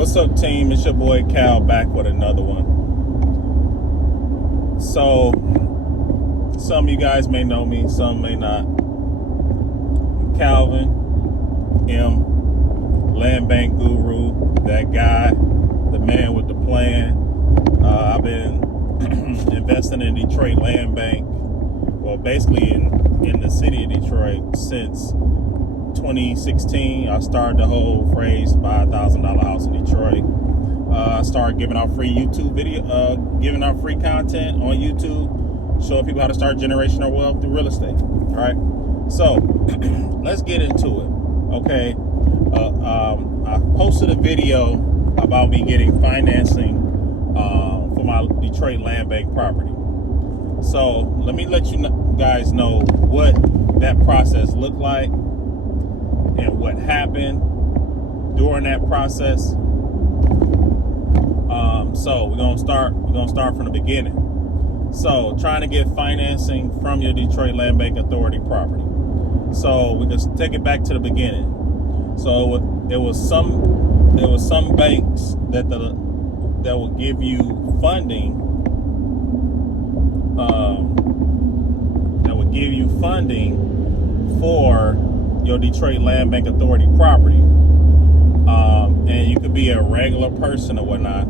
What's up, team? It's your boy Cal back with another one. So, some of you guys may know me, some may not. Calvin M, Land Bank Guru, that guy, the man with the plan. I've been investing in Detroit Land Bank, well, basically in the city of Detroit since 2016. I started the whole phrase $5,000 house in Detroit. I started giving out free YouTube video, giving out free content on YouTube, showing people how to start generational wealth through real estate. All right, so let's get into it. Okay, I posted a video about me getting financing for my Detroit Land Bank property. So let me let you guys know what that process looked like and what happened during that process. So we're gonna start from the beginning. So trying to get financing from your Detroit Land Bank Authority property. So we can take it back to the beginning. So there was some banks that will give you funding. That will give you funding for your Detroit Land Bank Authority property, and you could be a regular person or whatnot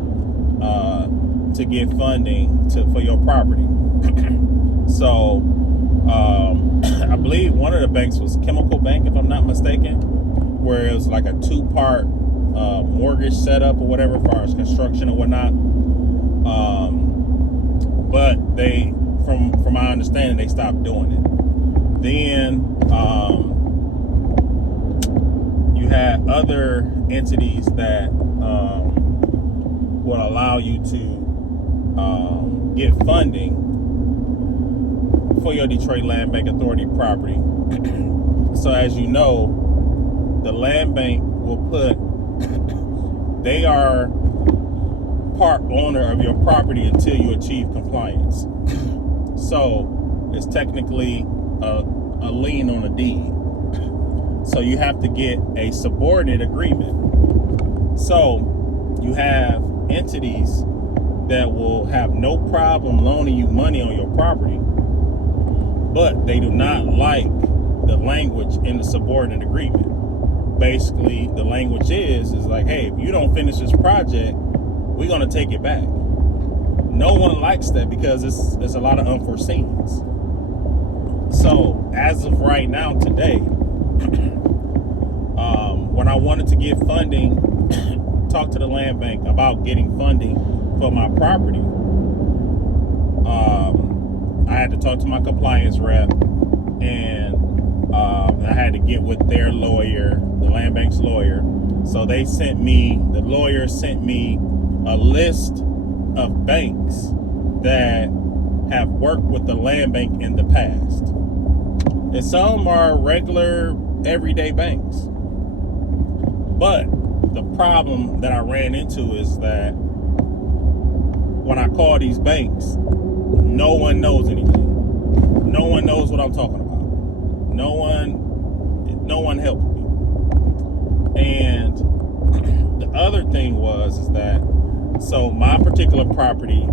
to get funding for your property. So I believe one of the banks was Chemical Bank, if I'm not mistaken, where it was like a two-part mortgage setup or whatever, as far as construction or whatnot. But they, from my understanding, they stopped doing it. Then you had other entities that will allow you to get funding for your Detroit Land Bank Authority property. So as you know, the land bank will they are part owner of your property until you achieve compliance. So it's technically a lien on a deed. So you have to get a subordinate agreement. So you have entities that will have no problem loaning you money on your property, but they do not like the language in the subordinate agreement. Basically, the language is like, hey, if you don't finish this project, we're going to take it back. No one likes that because it's a lot of unforeseens. So as of right now, today, when I wanted to get funding, talk to the land bank about getting funding for my property, I had to talk to my compliance rep, and I had to get with their lawyer, the land bank's lawyer. So the lawyer sent me a list of banks that have worked with the land bank in the past. And some are regular, everyday banks. But the problem that I ran into is that when I call these banks, no one knows anything. No one knows what I'm talking about. No one helped me. And the other thing is that, so my particular property,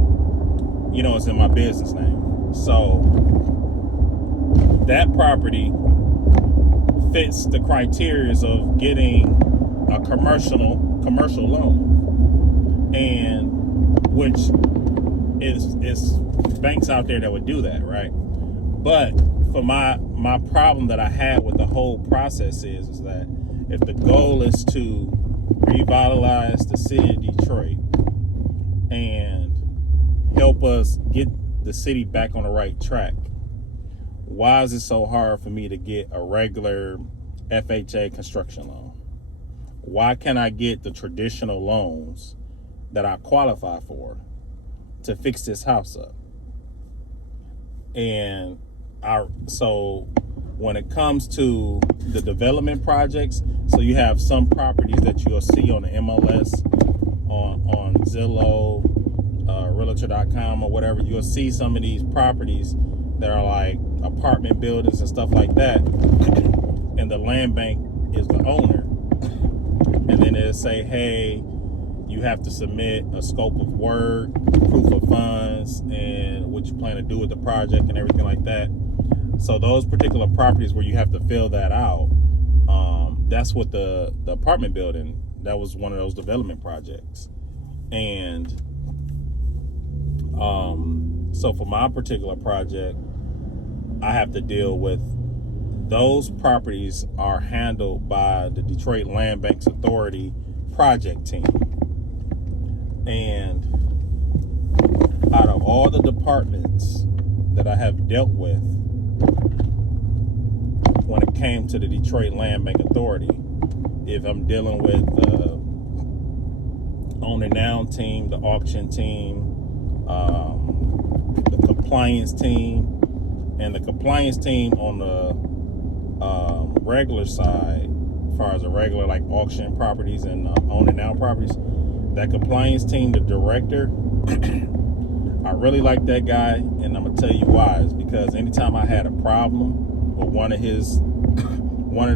is in my business name. So that property fits the criteria of getting a commercial loan, and which is banks out there that would do that, right? But for my problem that I had with the whole process is that if the goal is to revitalize the city of Detroit and help us get the city back on the right track, why is it so hard for me to get a regular FHA construction loan? Why can't I get the traditional loans that I qualify for to fix this house up? And so when it comes to the development projects, so you have some properties that you'll see on the MLS, on Zillow, Realtor.com or whatever, you'll see some of these properties that are like apartment buildings and stuff like that, and the land bank is the owner. And then it'll say, hey, you have to submit a scope of work, proof of funds, and what you plan to do with the project and everything like that. So those particular properties where you have to fill that out, that's what the apartment building, that was one of those development projects. And so for my particular project, I have to deal with those properties are handled by the Detroit Land Banks Authority project team. And out of all the departments that I have dealt with when it came to the Detroit Land Bank Authority, if I'm dealing with the owner now team, the auction team, the compliance team, and the compliance team on the regular side, as far as the regular like auction properties and owner now properties, that compliance team, the director, I really like that guy, and I'm gonna tell you why. Is because anytime I had a problem with one of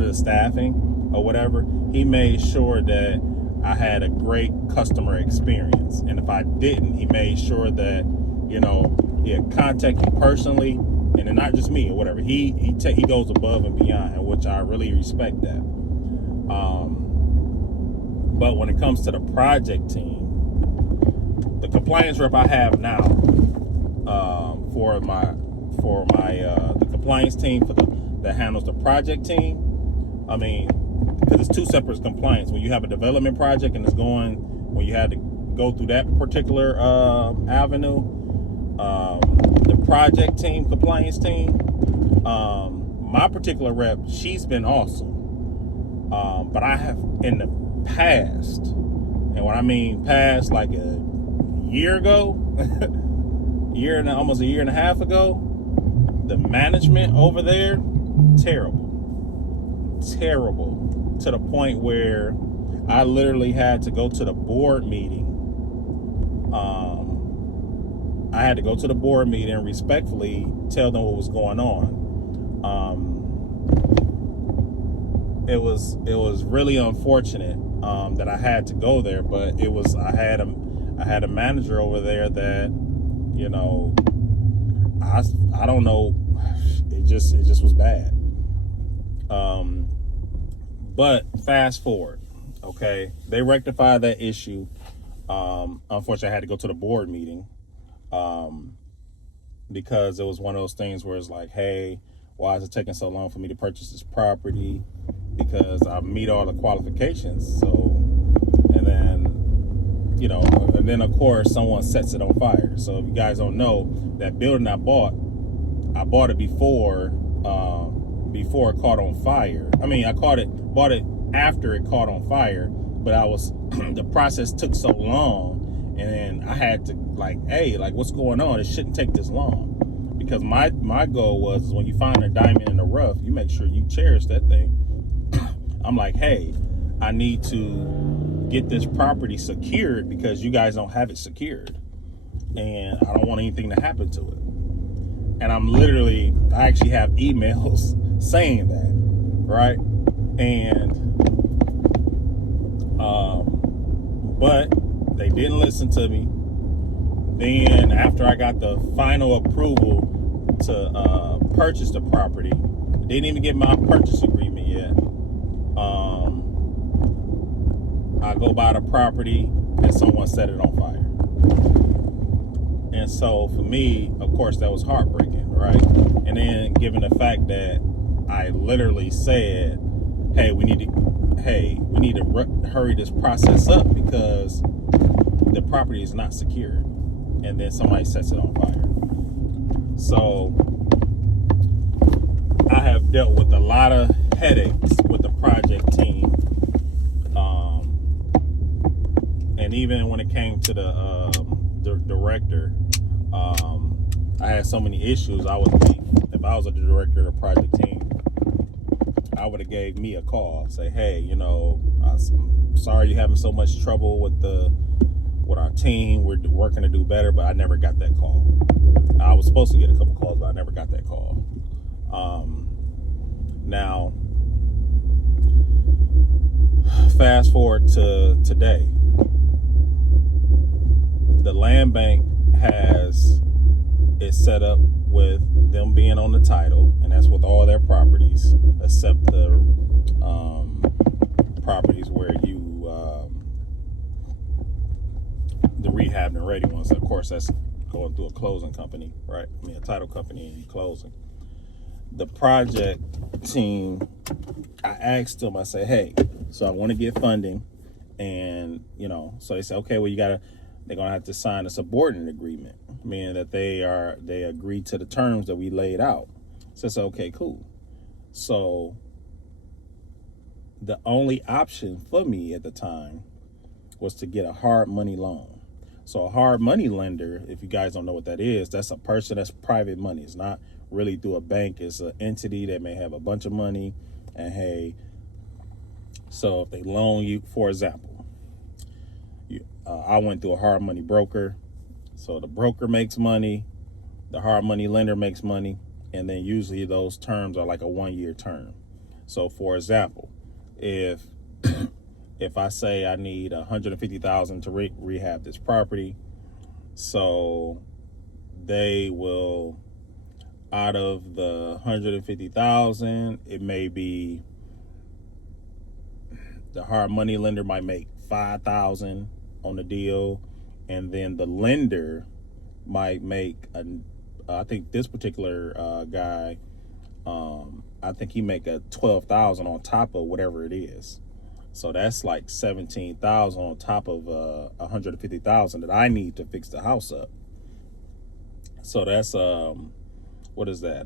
the staffing or whatever, he made sure that I had a great customer experience. And if I didn't, he made sure that, he'd contact you personally, and then not just me or whatever. He goes above and beyond, which I really respect that. But when it comes to the project team, the compliance rep I have now for my the compliance team that handles the project team. I mean, because it's two separate compliance. When you have a development project and when you had to go through that particular avenue, the project team, compliance team, my particular rep, she's been awesome. But I have in the past, and when I mean past, like a year ago, almost a year and a half ago, the management over there, terrible, to the point where I literally had to go to the board meeting. I had to go to the board meeting and respectfully tell them what was going on. It was really unfortunate that I had to go there, but I had a manager over there that, I don't know, it just was bad. But fast forward, okay, they rectified that issue. Unfortunately, I had to go to the board meeting because it was one of those things where it's like, hey, why is it taking so long for me to purchase this property? Because I meet all the qualifications. So, and then of course someone sets it on fire. So if you guys don't know, that building I bought it before it caught on fire. I mean, bought it after it caught on fire, but the process took so long, and I had to what's going on? It shouldn't take this long. Because my goal was when you find a diamond in the rough, you make sure you cherish that thing. I'm like, hey, I need to get this property secured because you guys don't have it secured. And I don't want anything to happen to it. And I actually have emails saying that, right? And, but they didn't listen to me. Then after I got the final approval to purchase the property, they didn't even get my purchase agreement yet. I go buy the property and someone set it on fire. And so for me, of course, that was heartbreaking, right? And then given the fact that I literally said, hey, we need to hurry this process up because the property is not secured. And then somebody sets it on fire. So I have dealt with a lot of headaches with the project team. And even when it came to the director, I had so many issues. If I was a director of the project team, I would have gave me a call, say, hey, I'm sorry you're having so much trouble with our team. We're working to do better, but I never got that call. I was supposed to get a couple calls, but I never got that call. Now, fast forward to today. the land bank has it set up with them being on the title, and that's with all their properties except the properties where you the rehab and ready ones. Of course, that's going through a closing company, right? I mean, a title company, and you closing. The project team, I asked them, I said, hey, so I want to get funding, and so they said, okay, well, they're gonna have to sign a subordinate agreement, meaning that they agree to the terms that we laid out. So I said, okay, cool. So the only option for me at the time was to get a hard money loan. So a hard money lender, if you guys don't know what that is, that's a person that's private money. It's not really through a bank. It's an entity that may have a bunch of money. And hey, so if they loan you, for example, I went through a hard money broker. So the broker makes money, the hard money lender makes money, and then usually those terms are like a 1-year term. So for example, if I say I need $150,000 to rehab this property, so they will, out of the $150,000, it may be the hard money lender might make $5,000 on the deal, and then the lender might make I think this particular guy, I think he make a $12,000 on top of whatever it is. So that's like $17,000 on top of $150,000 that I need to fix the house up. So that's what is that?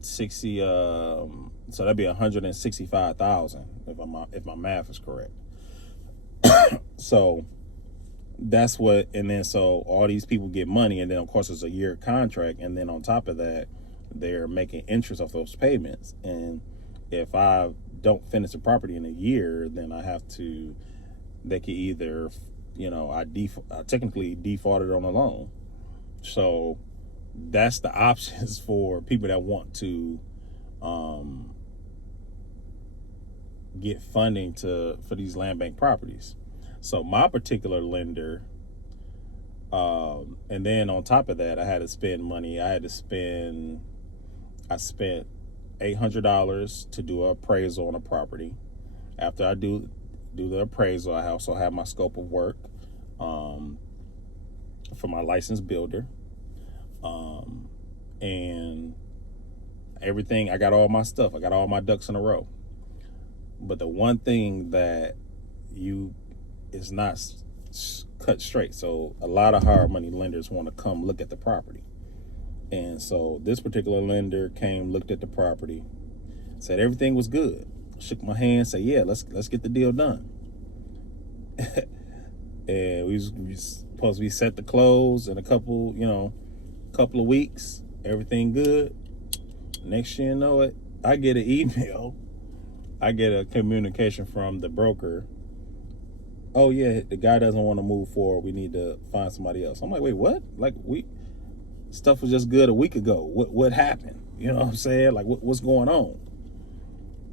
60. So that'd be $165,000 if my math is correct. So that's what, and then so all these people get money, and then of course it's a year contract, and then on top of that, they're making interest off those payments. And if I don't finish the property in a year, then they could either, I technically defaulted on a loan. So that's the options for people that want to get funding for these land bank properties. So my particular lender, and then on top of that, I had to spend money. I spent $800 to do an appraisal on a property. After I do the appraisal, I also have my scope of work for my licensed builder, and everything. I got all my stuff. I got all my ducks in a row. But the one thing that is not cut straight. So a lot of hard money lenders want to come look at the property. And so this particular lender came, looked at the property, said everything was good, shook my hand, said, yeah, let's get the deal done. And we supposed to be set to close in a couple of weeks, everything good. Next thing you know it, I get an email, I get a communication from the broker. Oh yeah, the guy doesn't want to move forward. We need to find somebody else. I'm like, wait, what? Like stuff was just good a week ago. What happened? You know what I'm saying? Like what's going on?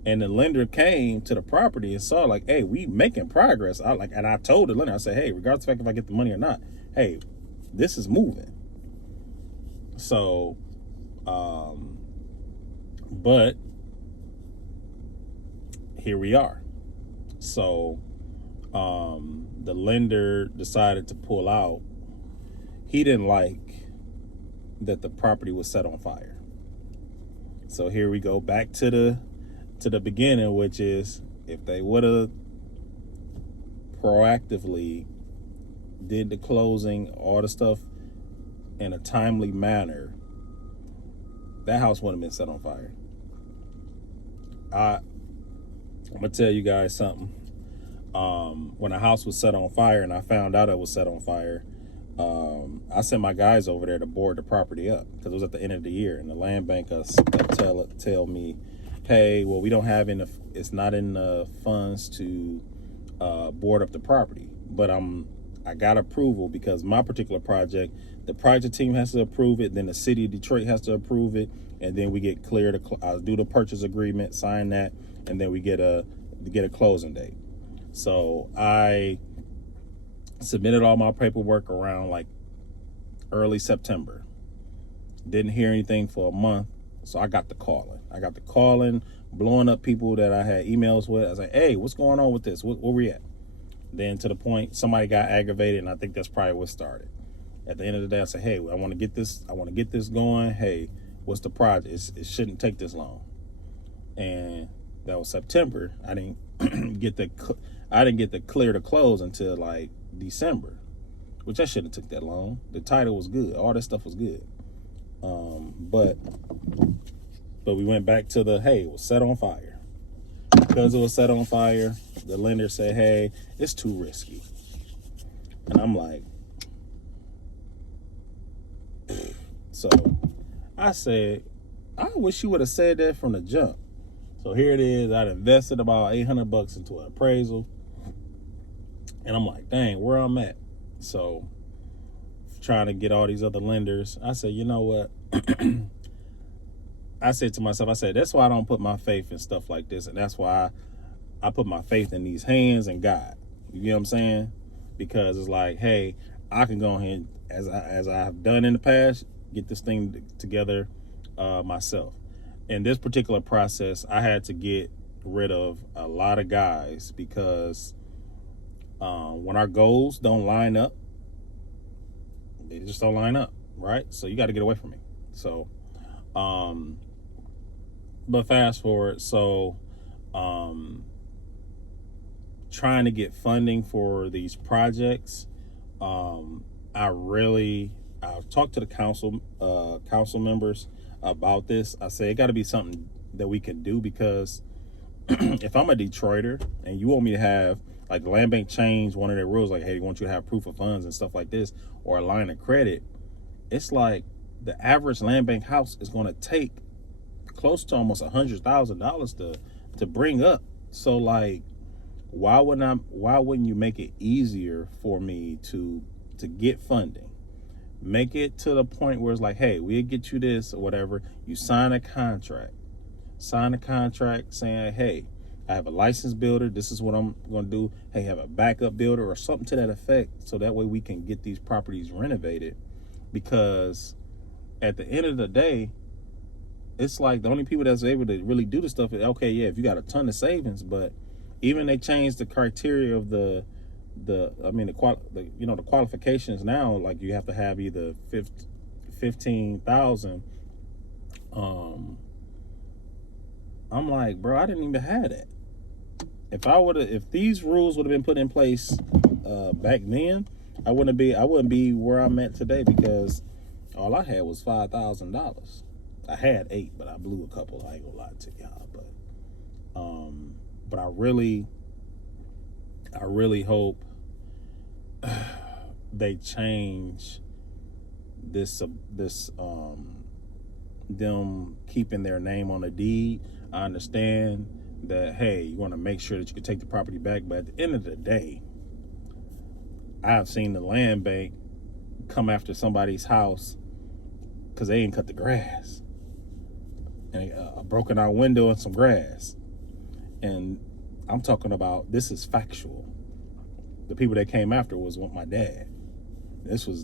And the lender came to the property and saw like, hey, we making progress. And I told the lender, I said, hey, regardless of the fact if I get the money or not, hey, this is moving. So, but here we are. So, the lender decided to pull out. He didn't like that the property was set on fire. So here we go back to the beginning, which is if they would have proactively did the closing, all the stuff in a timely manner, that house wouldn't have been set on fire. I'm gonna tell you guys something. When a house was set on fire and I found out it was set on fire, I sent my guys over there to board the property up because it was at the end of the year, and the land bank tell me, hey, well, we don't have it's not in the funds to board up the property, but I got approval because my particular project, the project team has to approve it, then the city of Detroit has to approve it, and then we get clear to do the purchase agreement, sign that, and then we get a closing date. So I Submitted all my paperwork around like early September. Didn't hear anything for a month, so I got to calling, blowing up people that I had emails with. I was like, hey, what's going on with this? Where we at? Then to the point, somebody got aggravated, and I think that's probably what started. At the end of the day, I said, hey, I want to get this going. Hey, what's the project? It shouldn't take this long. And that was September. I didn't get the clear to close until like December, which I shouldn't have took that long. The title was good. All that stuff was good. But we went back to hey, it was set on fire. Because it was set on fire, the lender said, hey, it's too risky. And I'm like, so I said, I wish you would have said that from the jump. So here it is. I'd invested about $800 into an appraisal. And I'm like, dang, where I'm at. So trying to get all these other lenders, I said, you know what? I said to myself, that's why I don't put my faith in stuff like this. And that's why I put my faith in these hands and God. You get what I'm saying? Because it's like, hey, I can go ahead, as I have done in the past, get this thing together myself. In this particular process, I had to get rid of a lot of guys because when our goals don't line up, they just don't line up, right? So you got to get away from me. So, but fast forward, so trying to get funding for these projects, I've talked to the council members about this. I say it got to be something that we can do, because if I'm a Detroiter and you want me to have, like, the land bank changed one of their rules, like, hey, they want you to have proof of funds and stuff like this, or a line of credit. It's like the average land bank house is going to take close to almost $100,000 to bring up. So, like, why wouldn't you make it easier for me to get funding? Make it to the point where it's like, hey, we'll get you this or whatever. You sign a contract saying, hey, I have a licensed builder. This is what I'm going to do. Hey, have a backup builder or something to that effect. So that way we can get these properties renovated. Because at the end of the day, it's like the only people that's able to really do the stuff is, okay, yeah, if you got a ton of savings, but even they changed the criteria of the qualifications now. Like, you have to have either 15,000. I'm like, bro, I didn't even have that. If these rules would have been put in place back then, I wouldn't be where I'm at today, because all I had was $5,000. I had 8, but I blew a couple. I ain't gonna lie to y'all, but I really hope they change this them keeping their name on a deed. I understand that, hey, you want to make sure that you can take the property back, but at the end of the day, I've seen the land bank come after somebody's house because they ain't cut the grass, and a broken out window and some grass. And I'm talking about, this is factual. The people that came after was my dad. This was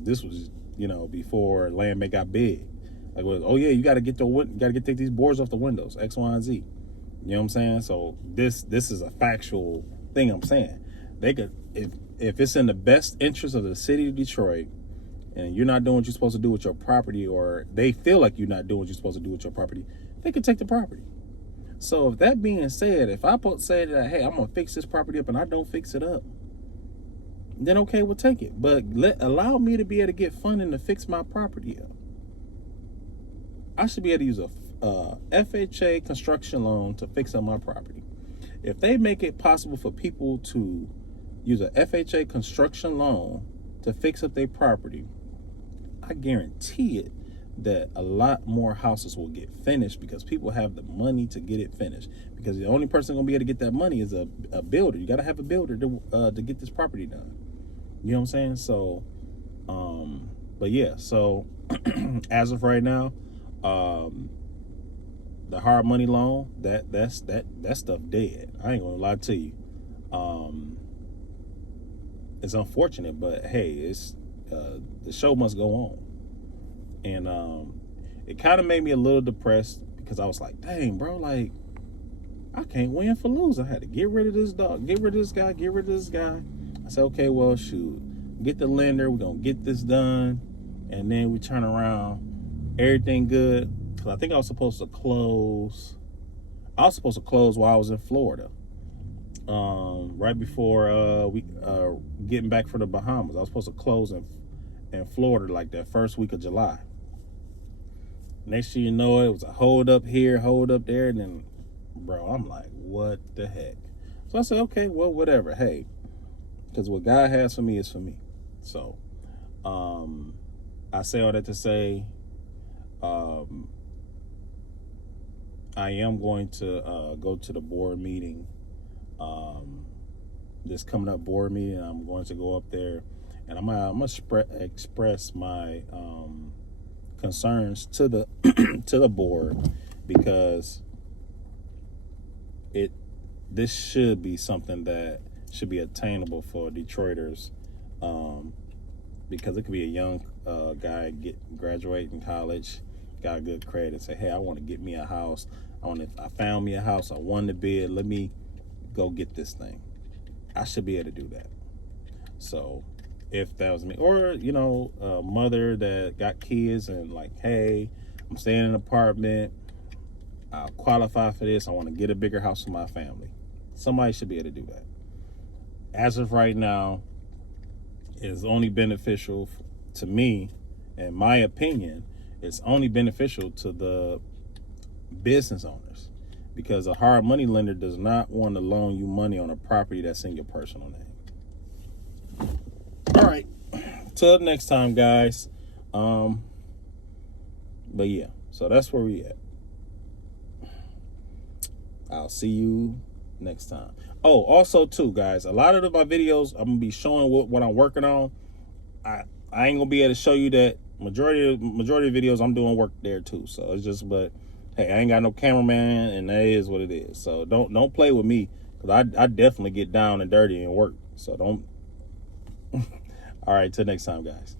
before land bank got big. Like, oh yeah, you got to take these boards off the windows, X, Y, and Z. You know what I'm saying? So this is a factual thing. I'm saying they could, if it's in the best interest of the city of Detroit, and you're not doing what you're supposed to do with your property, or they feel like you're not doing what you're supposed to do with your property, they could take the property. So if that being said, if I say that, hey, I'm gonna fix this property up, and I don't fix it up, then okay, we'll take it. But allow me to be able to get funding to fix my property up. I should be able to use a FHA construction loan to fix up my property. If they make it possible for people to use a FHA construction loan to fix up their property, I guarantee it that a lot more houses will get finished, because people have the money to get it finished. Because the only person going to be able to get that money is a builder. You got to have a builder to get this property done. You know what I'm saying? So, but yeah, so as of right now, the hard money loan, that stuff dead. I ain't gonna lie to you. it's unfortunate, but hey, it's the show must go on. And it kind of made me a little depressed because I was like, dang, bro, like, I can't win for losing. I had to get rid of this dog, get rid of this guy, get rid of this guy. I said, okay, well, shoot, get the lender. We're going to get this done. And then we turn around, everything good. Because I think I was supposed to close. I was supposed to close while I was in Florida. Right before we getting back from the Bahamas. I was supposed to close in Florida like that first week of July. Next thing you know, it was a hold up here, hold up there, and then, bro, I'm like, what the heck? So I said, okay, well, whatever. Hey, because what God has for me is for me. So I say all that to say I am going to go to the board meeting. This coming up board meeting, I'm going to go up there, and I'm gonna express my concerns to the to the board, because this should be something that should be attainable for Detroiters, because it could be a young guy graduating college, got good credit, and say, hey, I want to get me a house. I found me a house. I won the bid. Let me go get this thing. I should be able to do that. So if that was me, or, a mother that got kids and like, hey, I'm staying in an apartment. I'll qualify for this. I want to get a bigger house for my family. Somebody should be able to do that. As of right now, it's only beneficial to me, in my opinion, it's only beneficial to the business owners, because a hard money lender does not want to loan you money on a property that's in your personal name. All right, till next time, guys. But yeah, so that's where we at. I'll see you next time. Oh, also too, guys, a lot of my videos I'm gonna be showing what I'm working on. I ain't gonna be able to show you that majority of videos I'm doing work there too. So it's just, but hey, I ain't got no cameraman, and that is what it is. So don't play with me, because I definitely get down and dirty and work. So don't. All right, till next time, guys.